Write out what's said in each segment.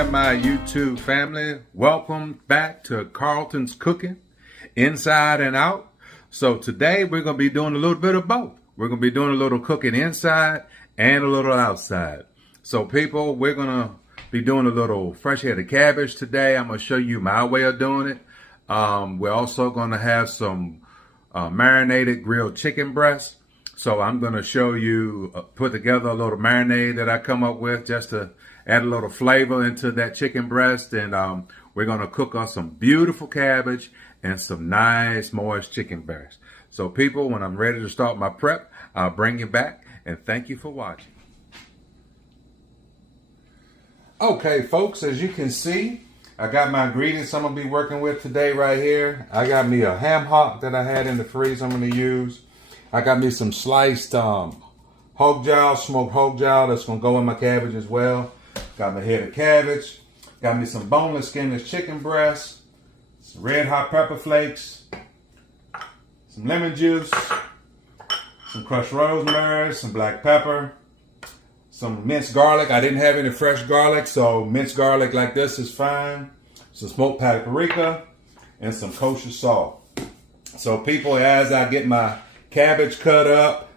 there, my YouTube family. Welcome back to Carlton's Cooking, Inside and Out. So today we're going to be doing a little bit of both. We're going to be doing a little cooking inside and a little outside. So people, we're going to be doing a little fresh headed cabbage today. I'm going to show you my way of doing it. We're also going to have some marinated grilled chicken breasts. So I'm going to show you, put together a little marinade that I come up with just to add a little flavor into that chicken breast. And we're going to cook up some beautiful cabbage and some nice moist chicken breast. So people, when I'm ready to start my prep, I'll bring you back, and thank you for watching. Okay, folks, as you can see, I got my ingredients I'm going to be working with today right here. I got me a ham hock that I had in the freezer I'm going to use. I got me some sliced hog jowl, smoked hog jowl that's going to go in my cabbage as well. Got my head of cabbage. Got me some boneless, skinless chicken breasts, some red hot pepper flakes, some lemon juice, some crushed rosemary, some black pepper, some minced garlic. I didn't have any fresh garlic, so minced garlic like this is fine. Some smoked paprika and some kosher salt. So people, as I get my cabbage cut up,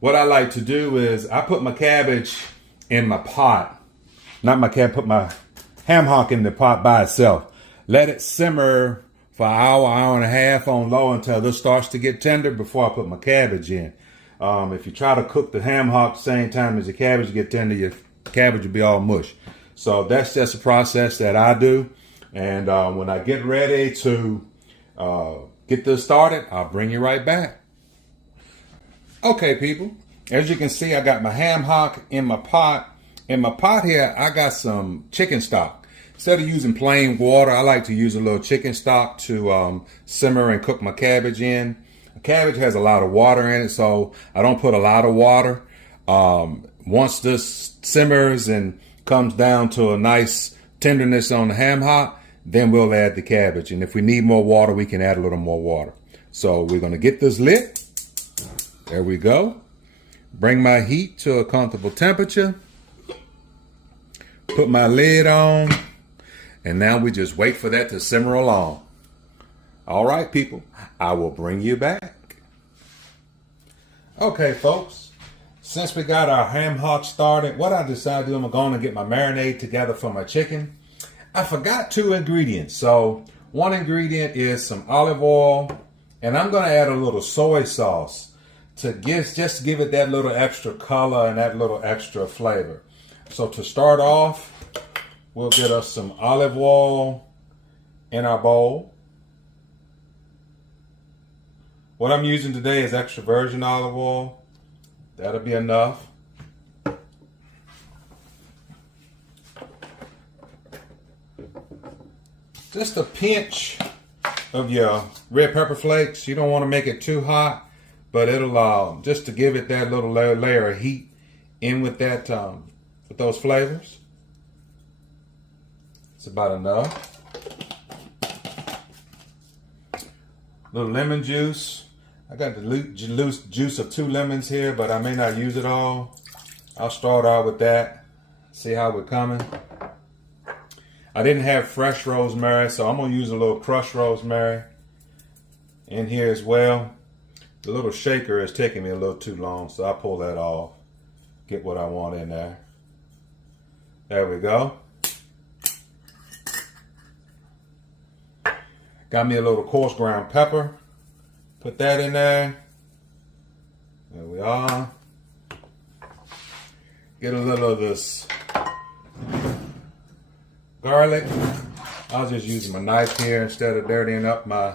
what I like to do is I put my cabbage in my pot. Put my ham hock in the pot by itself. Let it simmer for an hour, hour and a half on low until this starts to get tender before I put my cabbage in. If you try to cook the ham hock the same time as the cabbage get tender, your cabbage will be all mush. So that's just a process that I do. And when I get ready to get this started, I'll bring you right back. Okay, people, as you can see, I got my ham hock in my pot. In my pot here, I got some chicken stock. Instead of using plain water, I like to use a little chicken stock to simmer and cook my cabbage in. A cabbage has a lot of water in it, so I don't put a lot of water. Once this simmers and comes down to a nice tenderness on the ham hock, then we'll add the cabbage. And if we need more water, we can add a little more water. So we're going to get this lit. There we go. Bring my heat to a comfortable temperature. Put my lid on. And now we just wait for that to simmer along. All right, people, I will bring you back. Okay, folks, since we got our ham hock started, what I decided to do, I'm going to get my marinade together for my chicken. I forgot 2 ingredients. So one ingredient is some olive oil, and I'm going to add a little soy sauce to just give it that little extra color and that little extra flavor. So to start off, we'll get us some olive oil in our bowl. What I'm using today is extra virgin olive oil. That'll be enough. Just a pinch of your red pepper flakes. You don't want to make it too hot, but it'll just to give it that little layer of heat in with that with those flavors. It's about enough. Little lemon juice. I got the loose juice of 2 lemons here, but I may not use it all. I'll start out with that. See how we're coming. I didn't have fresh rosemary, so I'm going to use a little crushed rosemary in here as well. The little shaker is taking me a little too long, so I'll pull that off. Get what I want in there. There we go. Got me a little coarse ground pepper. Put that in there. There we are. Get a little of this garlic. I was just using my knife here instead of dirtying up my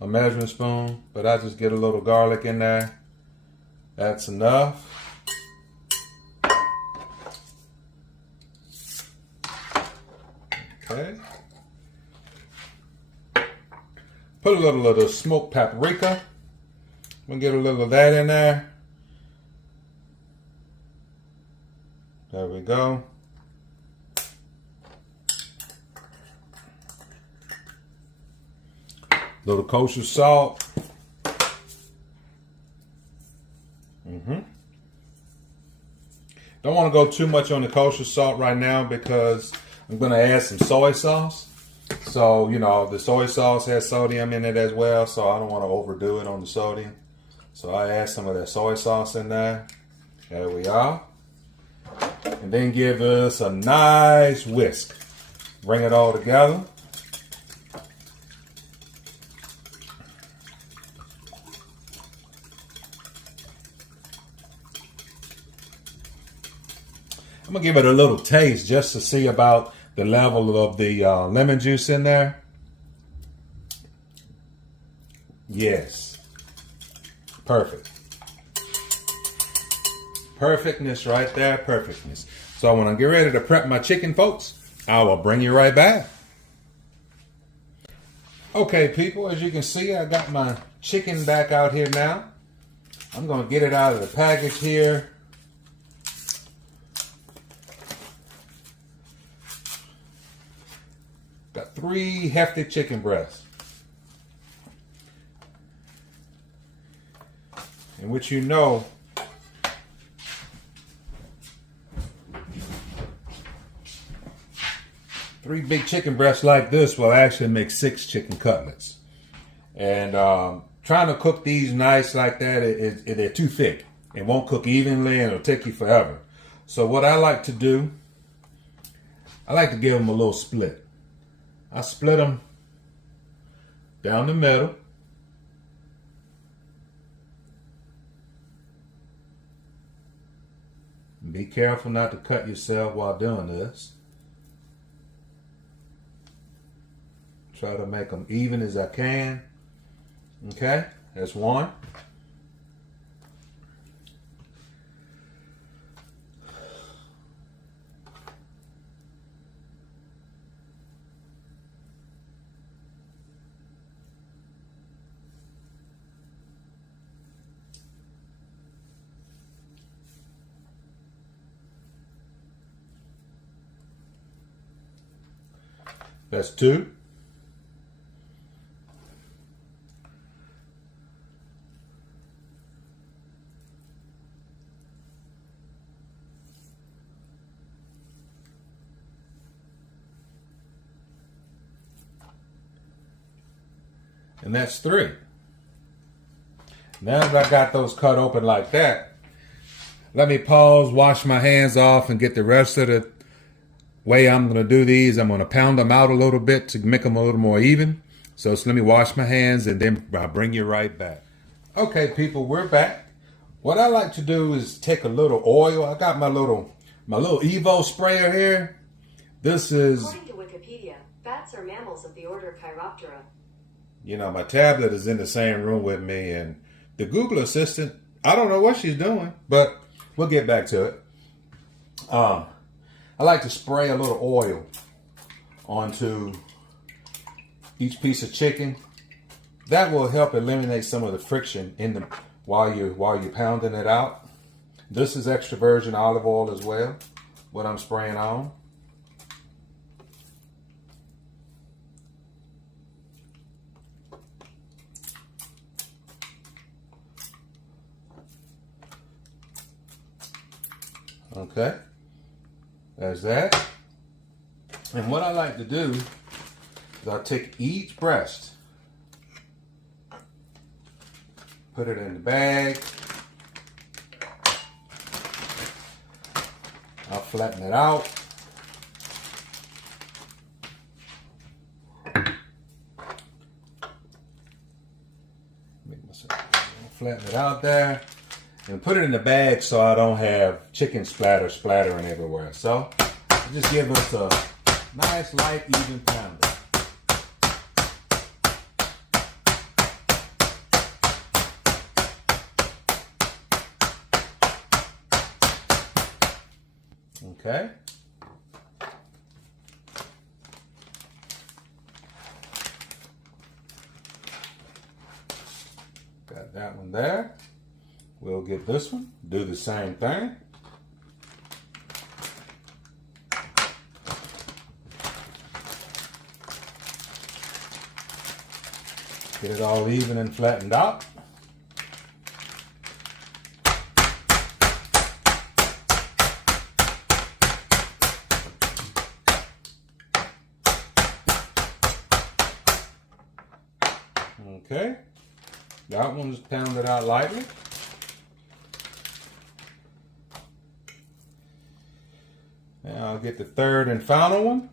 measuring spoon, but I just get a little garlic in there. That's enough. Okay. Put a little of the smoked paprika. We'll get a little of that in there. There we go. Little kosher salt. Don't want to go too much on the kosher salt right now because I'm going to add some soy sauce. So, you know, the soy sauce has sodium in it as well, so I don't want to overdo it on the sodium. So I add some of that soy sauce in there. There we are. And then give us a nice whisk. Bring it all together. I'm going to give it a little taste just to see about the level of the lemon juice in there. Yes. Perfect. Perfectness right there. Perfectness. So when I get ready to prep my chicken, folks, I will bring you right back. Okay, people, as you can see, I got my chicken back out here now. I'm going to get it out of the package here. Got 3 hefty chicken breasts. In which you know, three big chicken breasts like this will actually make 6 chicken cutlets. And trying to cook these nice like that, they're too thick. It won't cook evenly and it'll take you forever. So what I like to do, I like to give them a little split. I split them down the middle. Be careful not to cut yourself while doing this. Try to make them even as I can. Okay, that's one. That's 2. And that's 3. Now that I got those cut open like that, let me pause, wash my hands off, and get the rest of the way I'm going to do these. I'm going to pound them out a little bit to make them a little more even. So let me wash my hands and then I'll bring you right back. Okay, people, we're back. What I like to do is take a little oil. I got my little Evo sprayer here. This is, according to Wikipedia, bats are mammals of the order Chiroptera. You know, my tablet is in the same room with me, and the Google Assistant, I don't know what she's doing, but we'll get back to it. I like to spray a little oil onto each piece of chicken. That will help eliminate some of the friction in the while you're pounding it out. This is extra virgin olive oil as well, what I'm spraying on. Okay, there's that. And what I like to do is I'll take each breast, put it in the bag, I'll flatten it out. Flatten it out there. And put it in the bag so I don't have chicken splattering everywhere. So just give us a nice light even pounding. Okay. Got that one there. We'll get this one, do the same thing. Get it all even and flattened out. Okay. That one's pounded out lightly. Now I'll get the third and final one.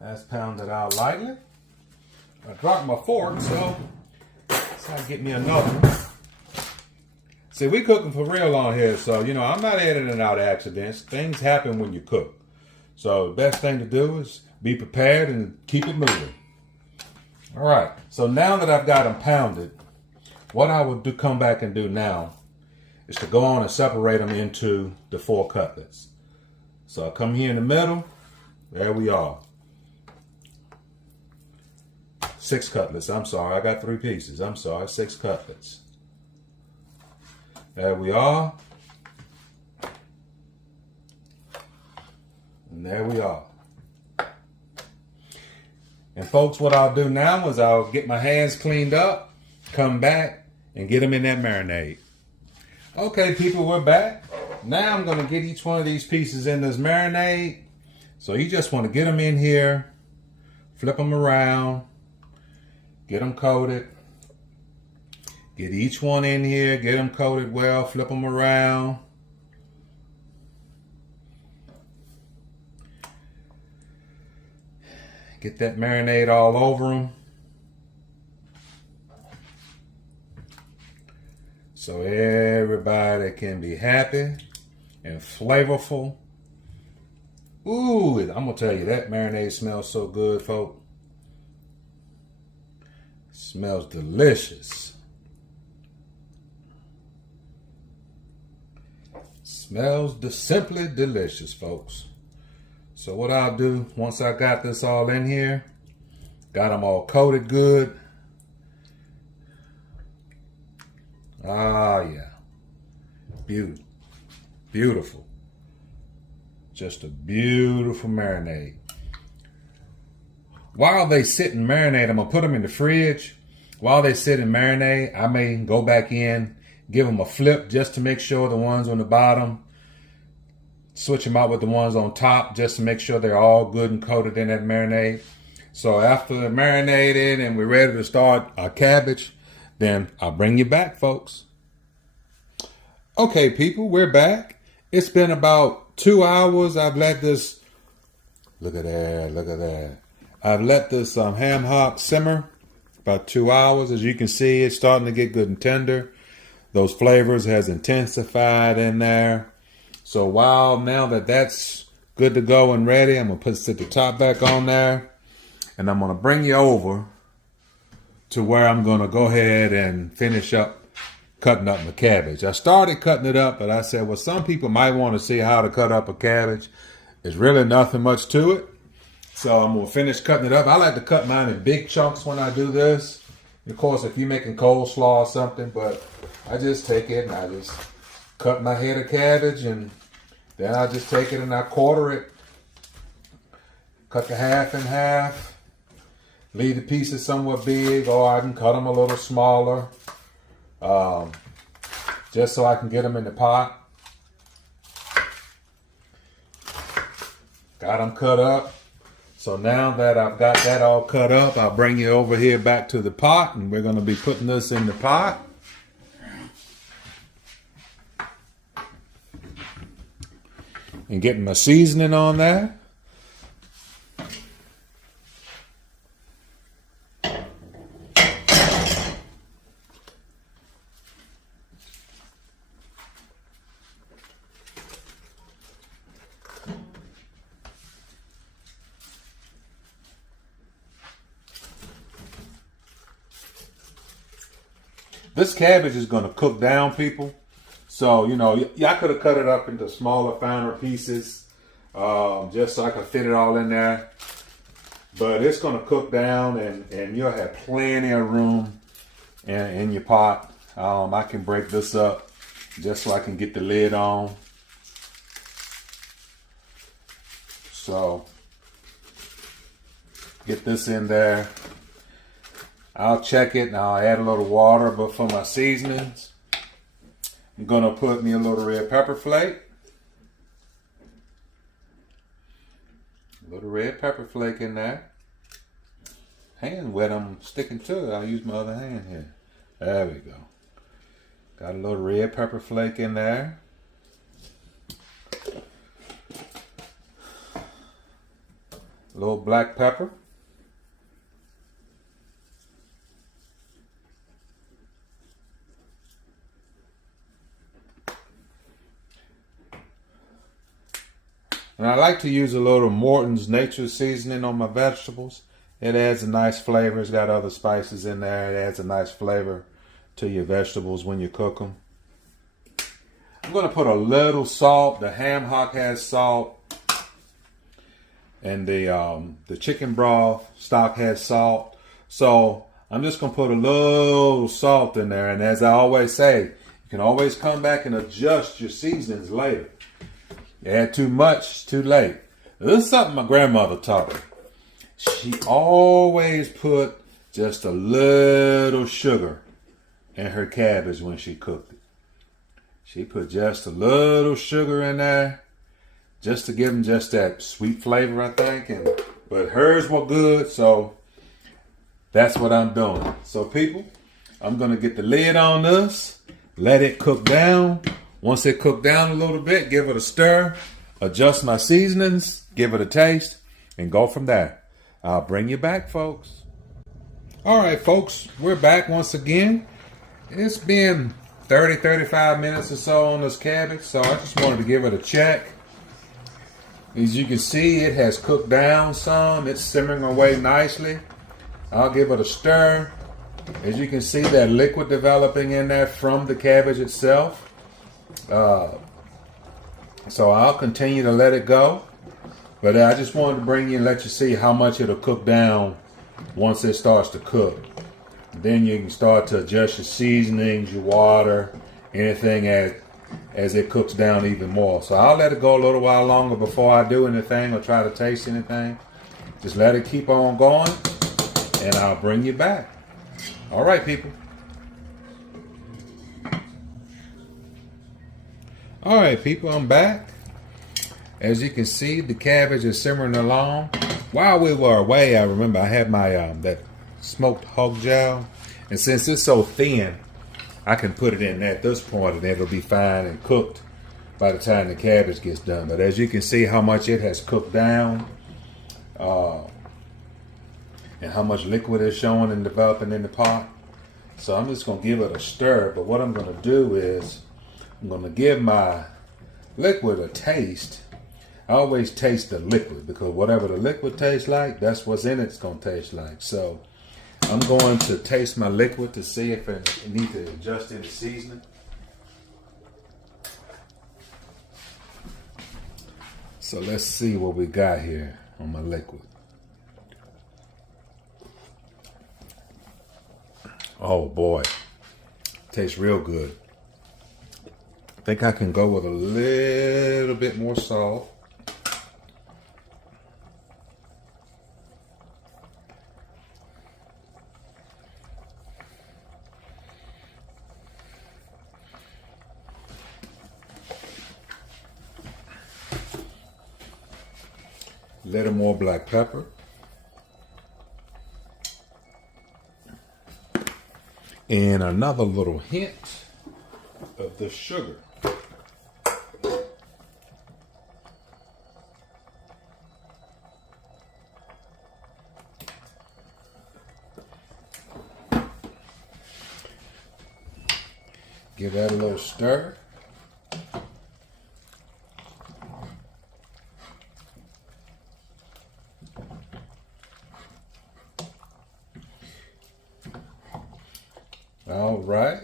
That's pounded out lightly. I dropped my fork, so I get me another one. See, we cooking for real on here, so you know I'm not editing out accidents. Things happen when you cook. So the best thing to do is be prepared and keep it moving. All right. So now that I've got them pounded, what I will do, come back and do now, is to go on and separate them into the 4 cutlets. So I come here in the middle. There we are. 6 cutlets. I'm sorry. I got 3 pieces. I'm sorry. 6 cutlets. There we are. And there we are. And folks, what I'll do now is I'll get my hands cleaned up, come back, and get them in that marinade. Okay, people, we're back. Now I'm going to get each one of these pieces in this marinade. So you just want to get them in here, flip them around, get them coated. Get each one in here, get them coated well, flip them around. Get that marinade all over them. So everybody can be happy and flavorful. Ooh, I'm gonna tell you, that marinade smells so good, folks. Smells delicious. Smells simply delicious, folks. So what I'll do, once I got this all in here, got them all coated good. Ah, yeah. Beautiful. Beautiful. Just a beautiful marinade. While they sit and marinate, I'm going to put them in the fridge. While they sit and marinate, I may go back in, give them a flip just to make sure the ones on the bottom, switch them out with the ones on top just to make sure they're all good and coated in that marinade. So after they're marinated and we're ready to start our cabbage, then I'll bring you back, folks. Okay, people, we're back. It's been about 2 hours. I've let this, look at that, look at that. I've let this ham hock simmer about 2 hours. As you can see, it's starting to get good and tender. Those flavors has intensified in there. So while now that that's good to go and ready, I'm going to set the top back on there. And I'm going to bring you over to where I'm going to go ahead and finish up cutting up my cabbage. I started cutting it up, but I said, well, some people might want to see how to cut up a cabbage. There's really nothing much to it. So I'm going to finish cutting it up. I like to cut mine in big chunks when I do this. Of course, if you're making coleslaw or something, but I just take it and I just cut my head of cabbage, and then I just take it and I quarter it. Cut the half in half. Leave the pieces somewhat big, or I can cut them a little smaller. Just so I can get them in the pot. Got them cut up. So now that I've got that all cut up, I'll bring you over here back to the pot, and we're going to be putting this in the pot. And getting my seasoning on there. This cabbage is going to cook down, people. So, you know, y'all could have cut it up into smaller, finer pieces, just so I could fit it all in there. But it's going to cook down, and you'll have plenty of room in your pot. I can break this up just so I can get the lid on. So, Get this in there. I'll check it and I'll add a little water, but for my seasonings, I'm gonna put me a little red pepper flake. A little red pepper flake in there. Hand wet, I'm sticking to it. I'll use my other hand here. There we go. Got a little red pepper flake in there. A little black pepper. And I like to use a little Morton's Nature Seasoning on my vegetables. It adds a nice flavor. It's got other spices in there. It adds a nice flavor to your vegetables when you cook them. I'm going to put a little salt. The ham hock has salt. And the chicken broth stock has salt. So I'm just going to put a little salt in there. And as I always say, you can always come back and adjust your seasonings later. You add too much, too late. This is something my grandmother taught me. She always put just a little sugar in her cabbage when she cooked it. She put just a little sugar in there just to give them just that sweet flavor, I think. But hers were good, so that's what I'm doing. So people, I'm going to get the lid on this, let it cook down. Once it cooked down a little bit, give it a stir, adjust my seasonings, give it a taste, and go from there. I'll bring you back, folks. All right, folks, we're back once again. It's been 35 minutes or so on this cabbage, so I just wanted to give it a check. As you can see, it has cooked down some. It's simmering away nicely. I'll give it a stir. As you can see, that liquid developing in there from the cabbage itself. So I'll continue to let it go, but I just wanted to bring you and let you see how much it'll cook down once it starts to cook. Then you can start to adjust your seasonings, your water, anything as it cooks down even more. So I'll let it go a little while longer before I do anything or try to taste anything. Just let it keep on going and I'll bring you back. All right, people. All right, people, I'm back. As you can see, the cabbage is simmering along. While we were away, I remember I had my that smoked hog jowl, and since it's so thin, I can put it in at this point, and it'll be fine and cooked by the time the cabbage gets done. But as you can see, how much it has cooked down, and how much liquid is showing and developing in the pot. So I'm just gonna give it a stir. But what I'm gonna do is I'm going to give my liquid a taste. I always taste the liquid because whatever the liquid tastes like, that's what's in it's going to taste like. So I'm going to taste my liquid to see if it needs to adjust any seasoning. So let's see what we got here on my liquid. Oh boy, tastes real good. I think I can go with a little bit more salt. A little more black pepper. And another little hint of the sugar. Give that a little stir. All right.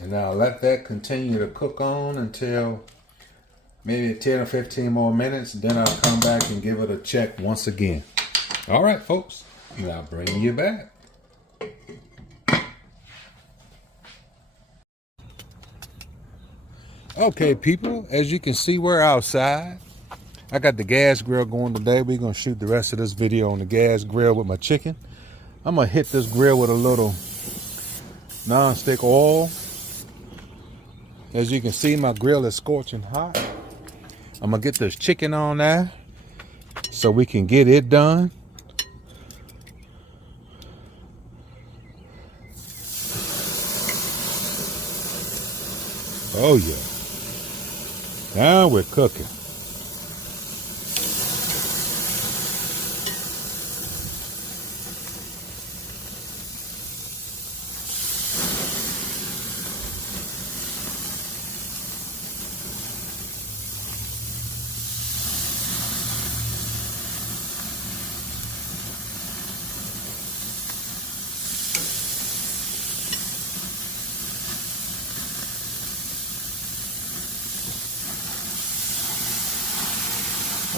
And now let that continue to cook on until maybe 10 or 15 more minutes. Then I'll come back and give it a check once again. All right, folks. Now bring you back. Okay, people, as you can see, we're outside. I got the gas grill going today. We're going to shoot the rest of this video on the gas grill with my chicken. I'm going to hit this grill with a little non-stick oil. As you can see, my grill is scorching hot. I'm going to get this chicken on there so we can get it done. Oh yeah. Now we're cooking.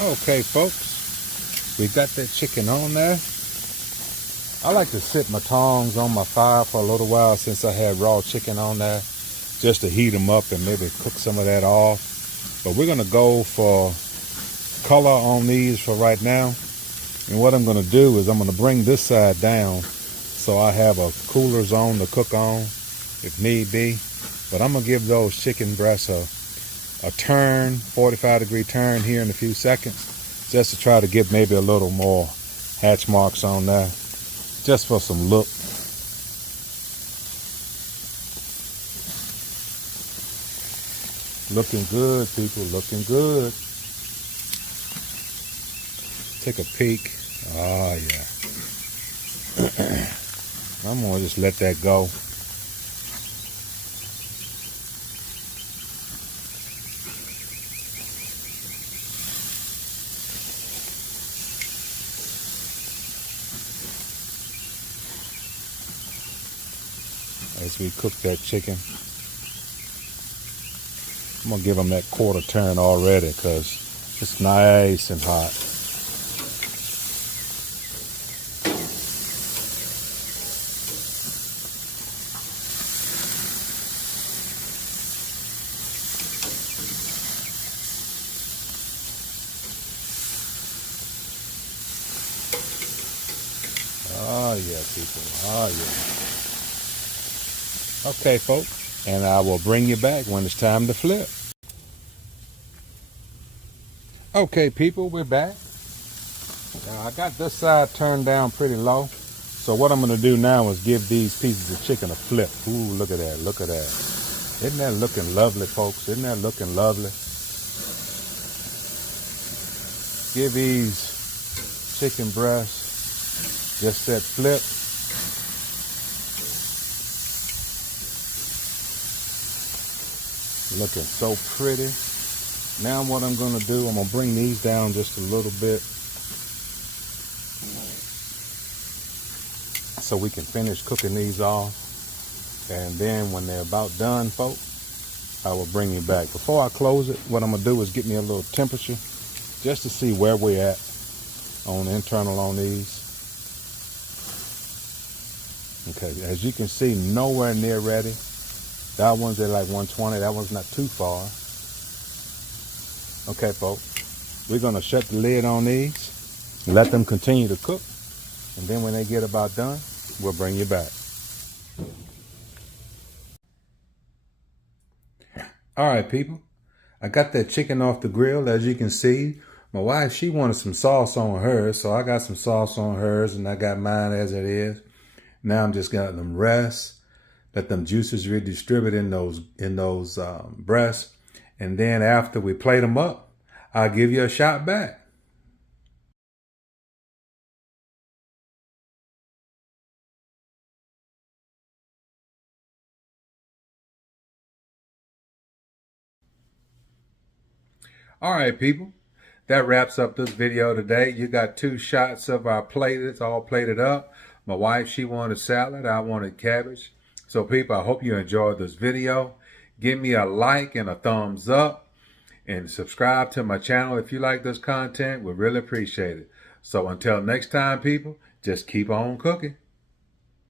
Okay, folks, we got that chicken on there. I like to sit my tongs on my fire for a little while since I had raw chicken on there, just to heat them up and maybe cook some of that off. But we're gonna go for color on these for right now. And what I'm gonna do is I'm gonna bring this side down so I have a cooler zone to cook on if need be. But I'm gonna give those chicken breasts a turn, 45-degree turn here in a few seconds, just to try to get maybe a little more hatch marks on there, just for some look. Looking good, people, looking good. Take a peek. Oh yeah. I'm gonna just let that go. As we cook that chicken, I'm gonna give them that quarter turn already because it's nice and hot. Oh yeah, people. Oh yeah. Okay, folks, and I will bring you back when it's time to flip. Okay, people, we're back. Now, I got this side turned down pretty low. So what I'm going to do now is give these pieces of chicken a flip. Ooh, look at that, look at that. Isn't that looking lovely, folks? Isn't that looking lovely? Give these chicken breasts just that flip. Looking so pretty. Now what I'm going to do, I'm going to bring these down just a little bit so we can finish cooking these off. And then when they're about done, folks, I will bring you back. Before I close it, what I'm going to do is get me a little temperature just to see where we're at on internal on these. Okay, as you can see, nowhere near ready. That one's at like 120. That one's not too far. Okay, folks. We're going to shut the lid on these and let them continue to cook. And then when they get about done, we'll bring you back. All right, people. I got that chicken off the grill. As you can see, my wife, she wanted some sauce on hers. So I got some sauce on hers and I got mine as it is. Now I'm just going to let them rest. Let them juices redistribute in those breasts. And then after we plate them up, I'll give you a shot back. All right, people. That wraps up this video today. You got 2 shots of our plate. It's all plated up. My wife, she wanted salad. I wanted cabbage. So people, I hope you enjoyed this video. Give me a like and a thumbs up and subscribe to my channel if you like this content. We really appreciate it. So until next time, people, just keep on cooking.